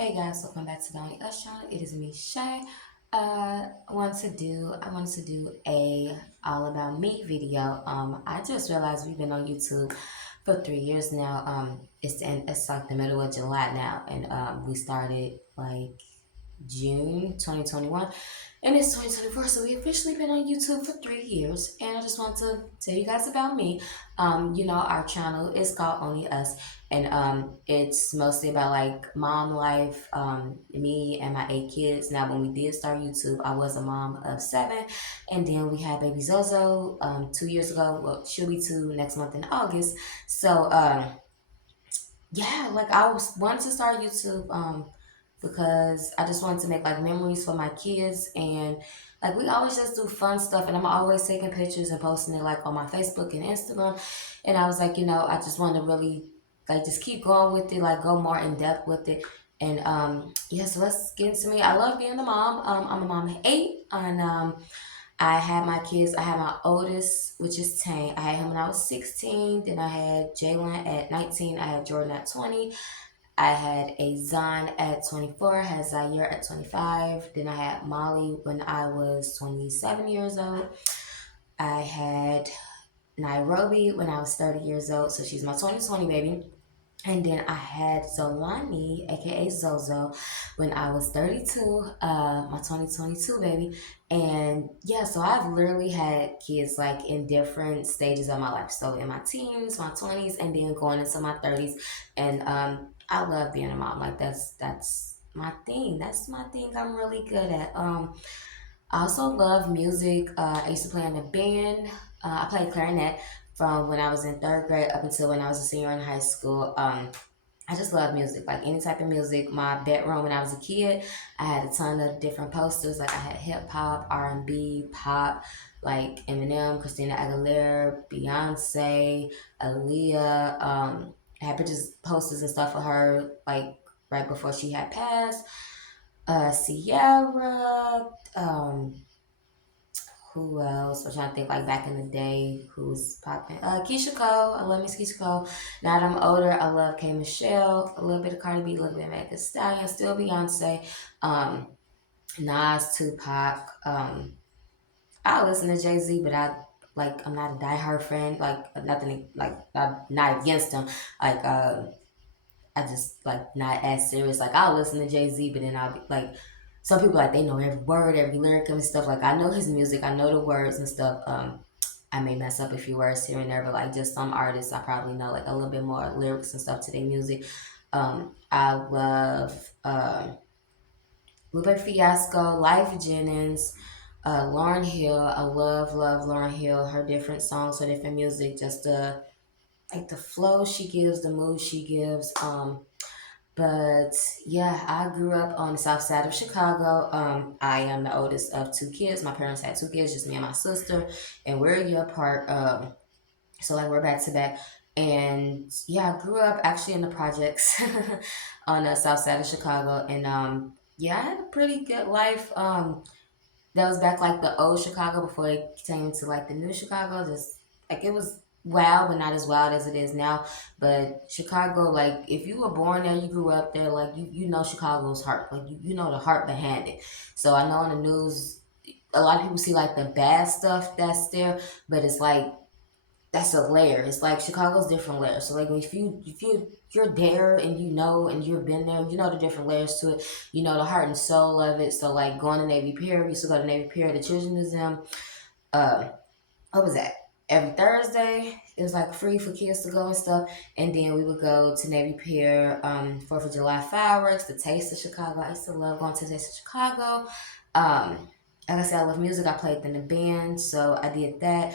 Hey guys, welcome back to Know Me Shay. It is me, Shay. I wanted to do a all about me video. I just realized we've been on YouTube for 3 years now. It's like the middle of July now, and we started like June 2021, and it's 2024. So we officially been on YouTube for 3 years, and I just want to tell you guys about me. Our channel is called Only Us, and it's mostly about like mom life, me and my 8 kids. Now, when we did start YouTube, I was a mom of seven, and then we had baby Zozo 2 years ago. Well, she'll be two next month in August. So yeah, like I was wanted to start YouTube because I just wanted to make like memories for my kids, and like we always just do fun stuff, and I'm always taking pictures and posting it like on my Facebook and Instagram. And I was like, I just want to really like just keep going with it, like go more in depth with it. And yeah, so let's get into me. I love being a mom. I'm a mom of eight, and I had my kids. I had my oldest, which is 10. I had him when I was 16. Then I had Jalen at 19. I had Jordan at 20. I had a Zan at 24. I had Zaire at 25. Then I had Molly when I was 27 years old. I had Nairobi when I was 30 years old. So she's my 2020 baby. And then I had Zolani, aka Zozo, when I was 32, my 2022 baby. And yeah, so I've literally had kids like in different stages of my life. So in my teens, my 20s, and then going into my 30s. And I love being a mom. Like that's my thing. That's my thing I'm really good at. I also love music. I used to play in a band. I played clarinet from when I was in third grade up until when I was a senior in high school. I just love music, like any type of music. My bedroom when I was a kid, I had a ton of different posters. Like I had hip hop, R&B, pop, like Eminem, Christina Aguilera, Beyonce, Aaliyah. I had pictures, posters and stuff of her, like right before she had passed. Sierra. Who else? I'm trying to think like back in the day who's popping. Keisha Cole. I love Miss Keisha Cole. Now that I'm older, I love K Michelle. A little bit of Cardi B, a little bit of Megan Thee Stallion, still Beyonce. Um, Nas, Tupac. I listen to Jay Z, but I'm not a diehard fan. Like nothing like I'm not against him. Like I just like not as serious. Like I'll listen to Jay Z, but then I'll be like, some people like they know every word, every lyric and stuff. Like I know his music, I know the words and stuff. I may mess up a few words here and there, but like just some artists, I probably know like a little bit more lyrics and stuff to their music. I love Lupe Fiasco, Life Jennings, Lauren Hill. I love Lauren Hill. Her different songs, her different music, just the like the flow she gives, the mood she gives. But yeah, I grew up on the south side of Chicago. I am the oldest of two kids. My parents had two kids, just me and my sister, and we're a year apart. So like we're back to back. And yeah, I grew up actually in the projects on the south side of Chicago, and yeah, I had a pretty good life. That was back like the old Chicago before it came to like the new Chicago. Just like it was wild, but not as wild as it is now. But Chicago, like if you were born there, you grew up there, like you know Chicago's heart, like you know the heart behind it. So I know on the news, a lot of people see like the bad stuff that's there, but it's like that's a layer. It's like Chicago's different layers. So like if you're there and you know and you've been there, you know the different layers to it. You know the heart and soul of it. So like going to Navy Pier, we used to go to Navy Pier, the Children's Museum. Uh, what was that? Every Thursday, it was like free for kids to go and stuff. And then we would go to Navy Pier, 4th of July fireworks, the Taste of Chicago. I used to love going to the Taste of Chicago. Um, like I said, I love music. I played in the band, so I did that.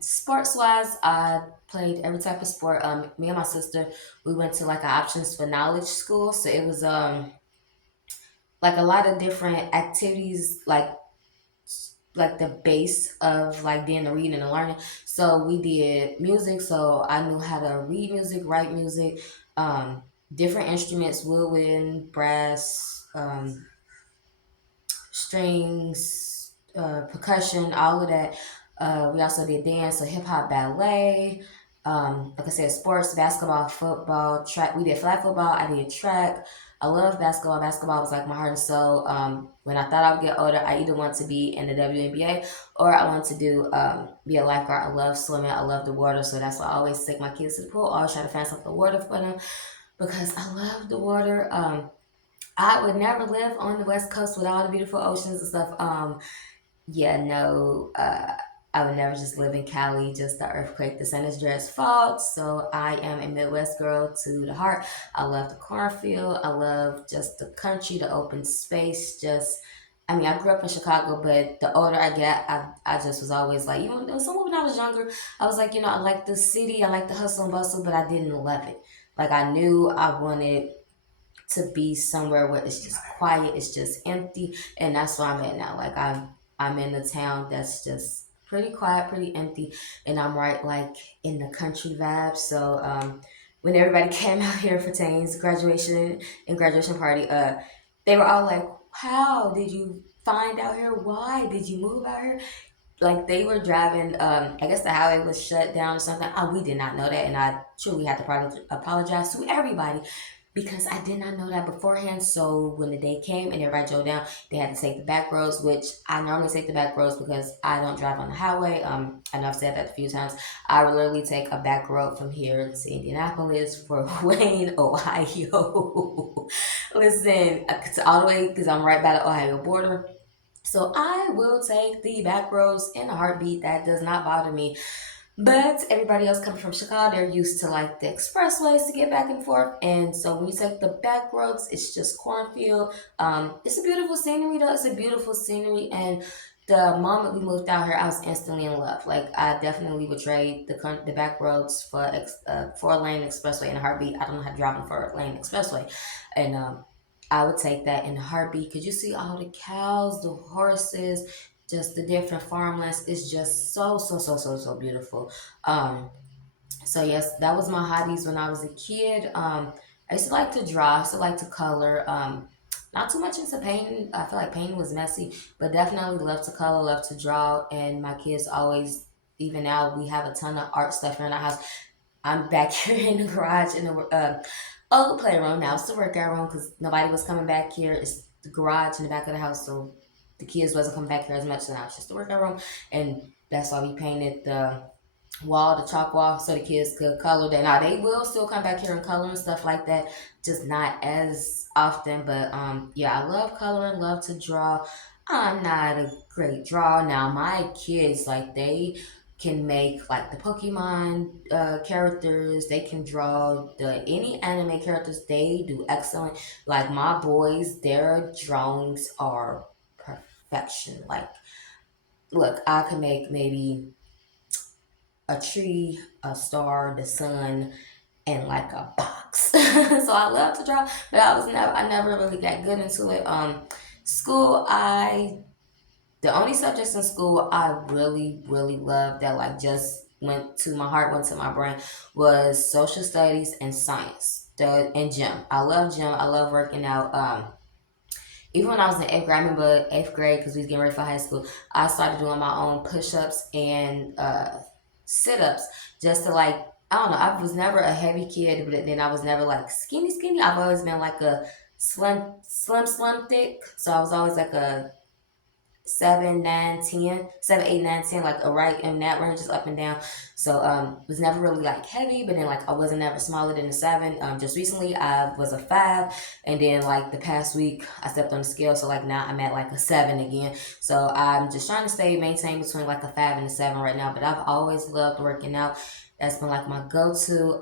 Sports wise, I played every type of sport. Me and my sister, we went to like an options for knowledge school, so it was like a lot of different activities, like the base of like being the reading and the learning. So we did music, so I knew how to read music, write music, um, different instruments, woodwind, brass, strings, percussion, all of that. We also did dance, so hip hop, ballet. like I said, sports, basketball, football, track. We did flag football. I did track. I love basketball. Basketball was like my heart and soul. When I thought I would get older, I either want to be in the WNBA or I want to do be a lifeguard. I love swimming. I love the water, so that's why I always take my kids to the pool. I always try to find something water for them because I love the water. I would never live on the West Coast with all the beautiful oceans and stuff. Yeah, no, I would never just live in Cali, just the earthquake, the San Andreas fault. So I am a Midwest girl to the heart. I love the cornfield. I love just the country, the open space. Just, I mean, I grew up in Chicago, but the older I get, I just was always like, even when I was younger, I was like, I like the city, I like the hustle and bustle, but I didn't love it. Like I knew I wanted to be somewhere where it's just quiet, it's just empty, and that's where I'm at now. Like I'm in a town that's just pretty quiet, pretty empty, and I'm right like in the country vibe. So when everybody came out here for Tane's graduation and graduation party, they were all like, "How did you find out here? Why did you move out here?" Like they were driving, I guess the highway was shut down or something. Oh, we did not know that, and I truly had to apologize to everybody because I did not know that beforehand. So when the day came and everybody drove down, they had to take the back roads, which I normally take the back roads because I don't drive on the highway. I know I've said that a few times. I would literally take a back road from here to Indianapolis for Wayne, Ohio. Listen, all the way because I'm right by the Ohio border. So I will take the back roads in a heartbeat. That does not bother me. But everybody else coming from Chicago, they're used to like the expressways to get back and forth. And so when you take the back roads, it's just cornfield. It's a beautiful scenery though. It's a beautiful scenery. And the moment we moved out here, I was instantly in love. Like I definitely would trade the back roads for 4 lane expressway in a heartbeat. I don't know how to drive on a 4 lane expressway, and I would take that in a heartbeat because you see all the cows, the horses, just the different farmlands. It's just so beautiful. Um, so yes, that was my hobbies when I was a kid. I used to like to draw. I used to like to color. Not too much into painting. I feel like painting was messy, but definitely love to color, love to draw. And my kids always, even now, we have a ton of art stuff here in our house. I'm back here in the garage in the old playroom. Now it's the workout room because nobody was coming back here. It's the garage in the back of the house, so the kids wasn't coming back here as much. So now it's just the workout room, and that's why we painted the wall, the chalk wall, so the kids could color that. Now they will still come back here and color and stuff like that, just not as often. But yeah, I love coloring, love to draw. I'm not a great drawer. Now my kids, like they can make like the Pokemon characters. They can draw the any anime characters. They do excellent. Like my boys, their drawings are perfection. Like look, I can make maybe a tree, a star, the sun, and like a box. So I love to draw, but I never really got good into it. School, I the only subjects in school I really loved that like just went to my heart, went to my brain was social studies and science. And gym. I love gym. I love working out. Even when I was in 8th grade, I remember 8th grade because we was getting ready for high school. I started doing my own push-ups and sit-ups just to like I don't know. I was never a heavy kid, but then I was never like skinny. I've always been like a slim thick. So I was always like a 7, 9, 10, 7, 8, 9, 10, like a right in that range, just up and down. So was never really like heavy, but then like I wasn't never smaller than a 7. Just recently I was a 5, and then like the past week I stepped on the scale, so like now I'm at like a 7 again. So I'm just trying to stay maintain between like a 5 and a 7 right now. But I've always loved working out. That's been like my go-to.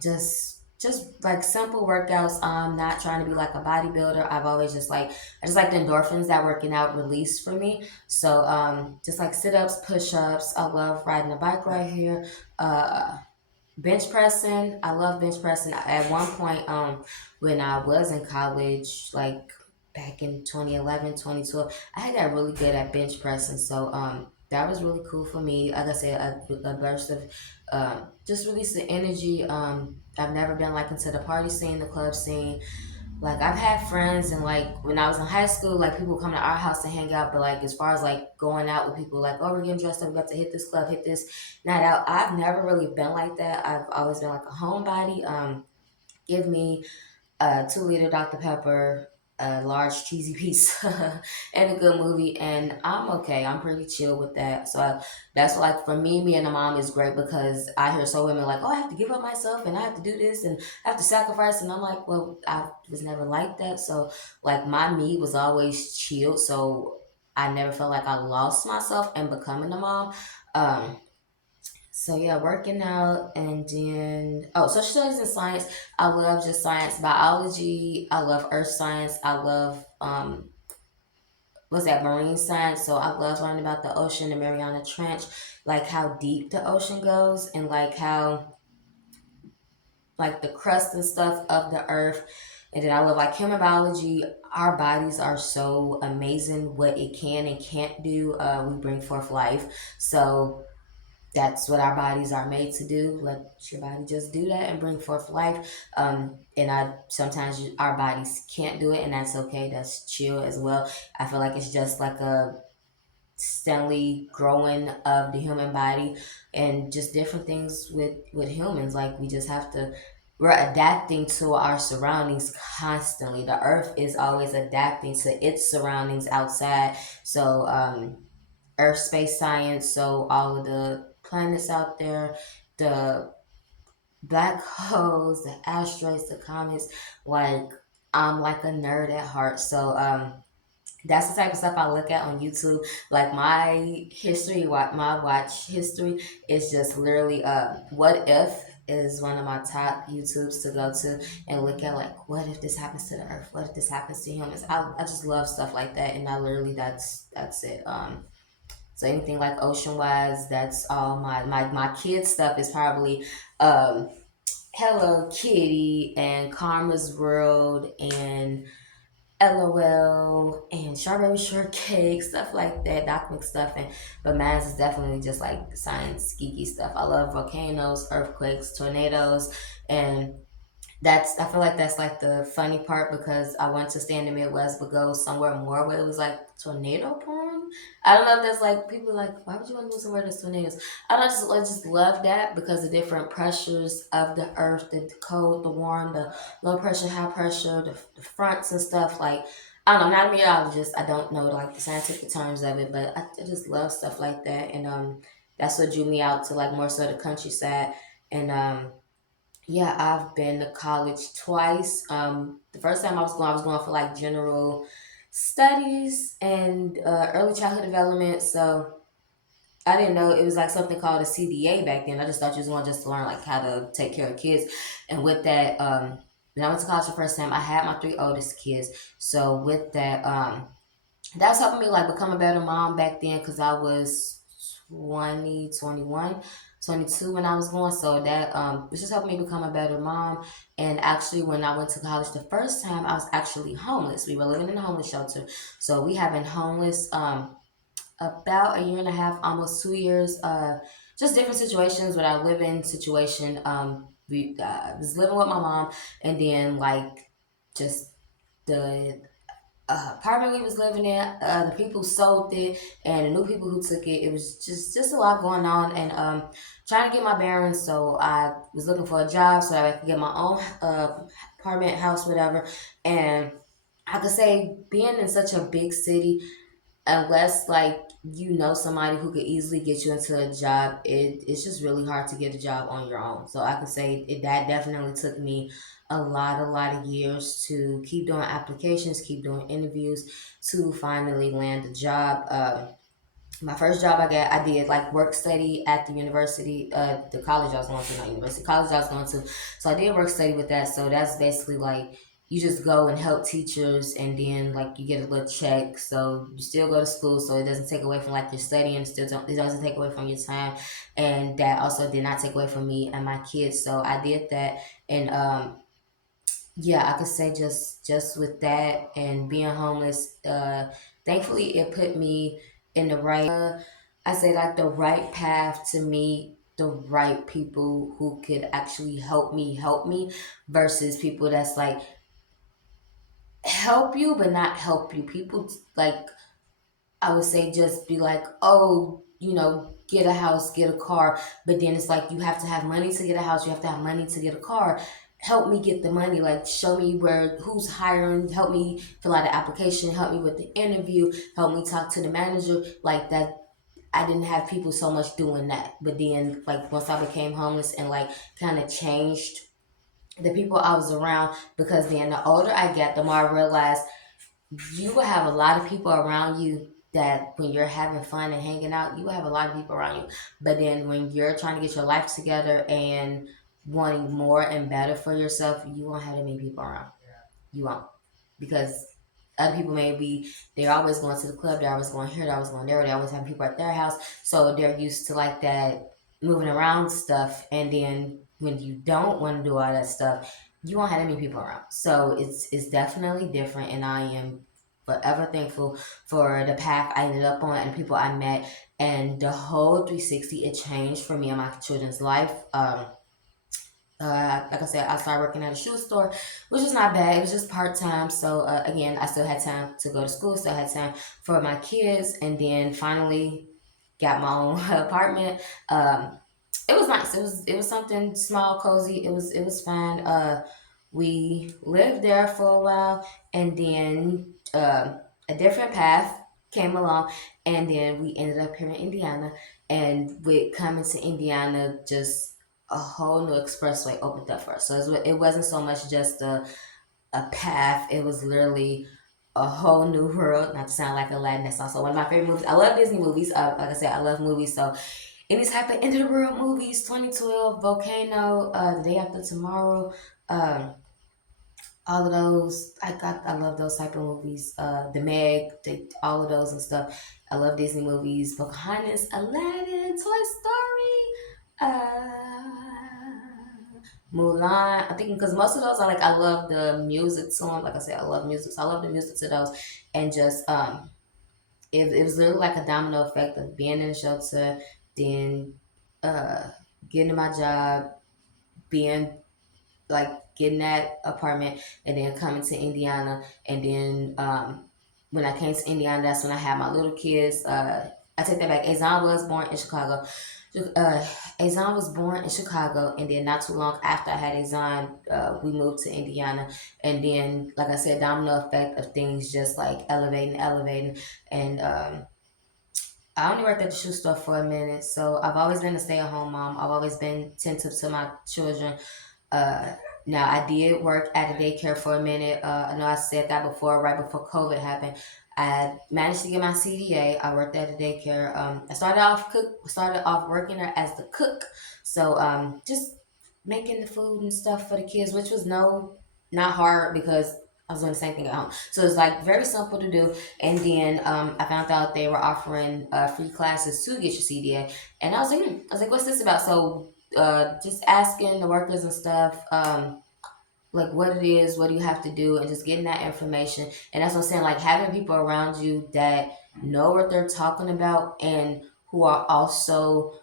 Just like simple workouts. I'm not trying to be like a bodybuilder. I've always just like I just like the endorphins that working out release for me. So just like sit-ups, push-ups. I love riding a bike right here. Bench pressing. I love bench pressing. At one point, when I was in college, like back in 2011, 2012, I had got really good at bench pressing. So that was really cool for me. Like I said, a burst of just release the energy. I've never been like into the party scene, the club scene. like I've had friends and like when I was in high school, like people come to our house to hang out, but like as far as like going out with people, like, oh, we're getting dressed up, we got to hit this club, hit this night out. I've never really been like that. I've always been like a homebody. Give me 2 liter Dr. Pepper, a large cheesy pizza, and a good movie, and I'm okay. I'm pretty chill with that. So that's like for me, me and the mom is great because I hear so women like, oh, I have to give up myself and I have to do this and I have to sacrifice, and I'm like, well, I was never like that. So like my me was always chilled, so I never felt like I lost myself in becoming a mom. Um, so yeah, working out and then social studies and science. I love just science, biology. I love earth science. I love what's that, marine science. So I love learning about the ocean, the Mariana Trench, like how deep the ocean goes and like how like the crust and stuff of the earth. And then I love like human biology. Our bodies are so amazing what it can and can't do. We bring forth life. So that's what our bodies are made to do. Let your body just do that and bring forth life. And I sometimes our bodies can't do it, and that's okay. That's chill as well. I feel like it's just like a steadily growing of the human body, and just different things with humans. Like we just have to. We're adapting to our surroundings constantly. The earth is always adapting to its surroundings outside. So earth space science, so all of the planets out there, the black holes, the asteroids, the comets, like I'm like a nerd at heart. So that's the type of stuff I look at on YouTube. Like my history, what my watch history is just literally what if is one of my top YouTubes to go to and look at, like, what if this happens to the earth? What if this happens to humans? I just love stuff like that, and I literally that's it. So anything like ocean wise, that's all my kids stuff is probably um Hello Kitty and Karma's World and LOL and Strawberry Shortcake, stuff like that, document stuff. And but mine's is definitely just like science geeky stuff. I love volcanoes, earthquakes, tornadoes, and that's I feel like that's like the funny part because I went to stay in the Midwest but go somewhere more where it was like tornado prone. I don't know if that's like people like why would you want to go somewhere that's tornadoes? I just love that because the different pressures of the earth, the cold, the warm, the low pressure, high pressure, the fronts and stuff like I don't know, I'm not a meteorologist. I don't know like the scientific terms of it, but I just love stuff like that, and that's what drew me out to like more so the countryside, and yeah, I've been to college twice. The first time I was going for like general studies and early childhood development. So I didn't know it was like something called a CDA back then. I just thought you was going just to learn like how to take care of kids. And with that, when I went to college the first time, I had my three oldest kids. So with that, that's helping me like become a better mom back then because I was 20, 21, 22 when I was going. So that was just helping me become a better mom. And actually, when I went to college the first time, I was actually homeless. We were living in a homeless shelter. So we have been homeless about a year and a half, almost 2 years. Just different situations, but our living situation. I was living with my mom, and then like just the apartment we was living in, the people who sold it, and the new people who took it. It was just a lot going on, and trying to get my bearings. So I was looking for a job so that I could get my own apartment, house, whatever. And I could say being in such a big city, unless like you know somebody who could easily get you into a job, it's just really hard to get a job on your own. So I could say that definitely took me a lot of years to keep doing applications, keep doing interviews to finally land a job. My first job I did like work study at the university, the college I was going to, not university, college I was going to. So I did work study with that. So that's basically like you just go and help teachers, and then like you get a little check. So you still go to school, so it doesn't take away from like your studying. Still don't, it doesn't take away from your time, and that also did not take away from me and my kids. So I did that, and yeah, I could say just with that and being homeless, thankfully it put me in the right I say like the right path to meet the right people who could actually help me versus people that's like help you, but not help you. People like, I would say, just be like, oh, get a house, get a car. But then it's like you have to have money to get a house, you have to have money to get a car. Help me get the money. Like, show me who's hiring, help me fill out the application, help me with the interview, help me talk to the manager. Like that. I didn't have people so much doing that. But then, like, once I became homeless and like kind of changed the people I was around, because then the older I get, the more I realized you will have a lot of people around you that when you're having fun and hanging out, you will have a lot of people around you. But then when you're trying to get your life together and wanting more and better for yourself, you won't have that many people around. You won't. Because other people may be, they're always going to the club, they're always going here, they're always going there, they always have people at their house. So they're used to like that moving around stuff. And then when you don't want to do all that stuff, you won't have that many people around. So it's definitely different, and I am forever thankful for the path I ended up on and the people I met, and the whole 360 it changed for me and my children's life. Like I said, I started working at a shoe store, which is not bad. It was just part time. So again, I still had time to go to school, still had time for my kids, and then finally got my own apartment. It was nice. It was something small, cozy. It was fine. We lived there for a while, and then a different path came along, and then we ended up here in Indiana. And with coming to Indiana, just a whole new expressway opened up for us. So it wasn't so much just a path. It was literally a whole new world. Not to sound like Aladdin, that's also one of my favorite movies. I love Disney movies. Like I said, I love movies. So any type of end of the world movies, 2012, Volcano, The Day After Tomorrow, um, all of those. I love those type of movies. The Meg, all of those and stuff. I love Disney movies. Pocahontas, Aladdin, Toy Story, Mulan. I think because most of those are like, I love the music to them. Like I said, I love music. So I love the music to those, and just it was literally like a domino effect of being in a shelter, then uh getting my job, being like getting that apartment, and then coming to Indiana. And then when I came to Indiana, that's when I had my little kids. I take that back. Azan was born in Chicago. Uh, Azan was born in Chicago, and then not too long after I had Azan, we moved to Indiana. And then, like I said, domino effect of things just like elevating, elevating. And I only worked at the shoe store for a minute, so I've always been a stay-at-home mom. I've always been attentive to my children. Uh, Now I did work at a daycare for a minute. I know I said that before, right before COVID happened. I managed to get my CDA. I worked at a daycare. I started off working there as the cook. So just making the food and stuff for the kids, which was not hard because I was doing the same thing at home. So it's like very simple to do. And then I found out they were offering free classes to get your CDA, and I was like, what's this about? So just asking the workers and stuff, like what it is, what do you have to do, and just getting that information. And that's what I'm saying, like having people around you that know what they're talking about and who are also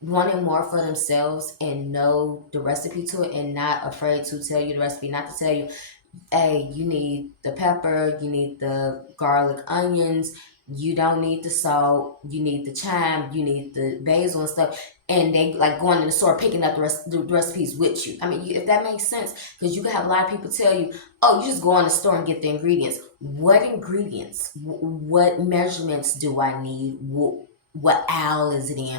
wanting more for themselves and know the recipe to it and not afraid to tell you the recipe, not to tell you, hey, you need the pepper, you need the garlic, onions, you don't need the salt, you need the thyme, you need the basil and stuff. And they like going in the store picking up the recipes with you. I mean, if that makes sense, because you can have a lot of people tell you, oh, you just go in the store and get the ingredients. What ingredients? What measurements do I need? What aisle is it in?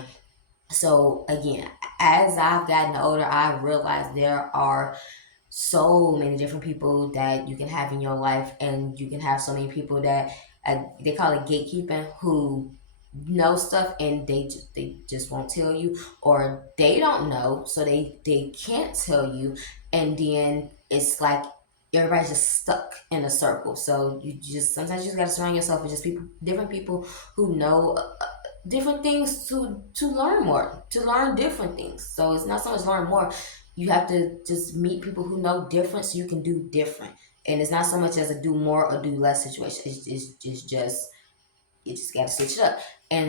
So again, as I've gotten older, I realized there are so many different people that you can have in your life, and you can have so many people that they call it gatekeeping, who know stuff and they just won't tell you, or they don't know, so they can't tell you. And then it's like everybody's just stuck in a circle. So you just sometimes you just gotta surround yourself with just different people who know different things to learn more, to learn different things. So it's not so much learn more. You have to just meet people who know different so you can do different. And it's not so much as a do more or do less situation. It's just you just gotta switch it up. And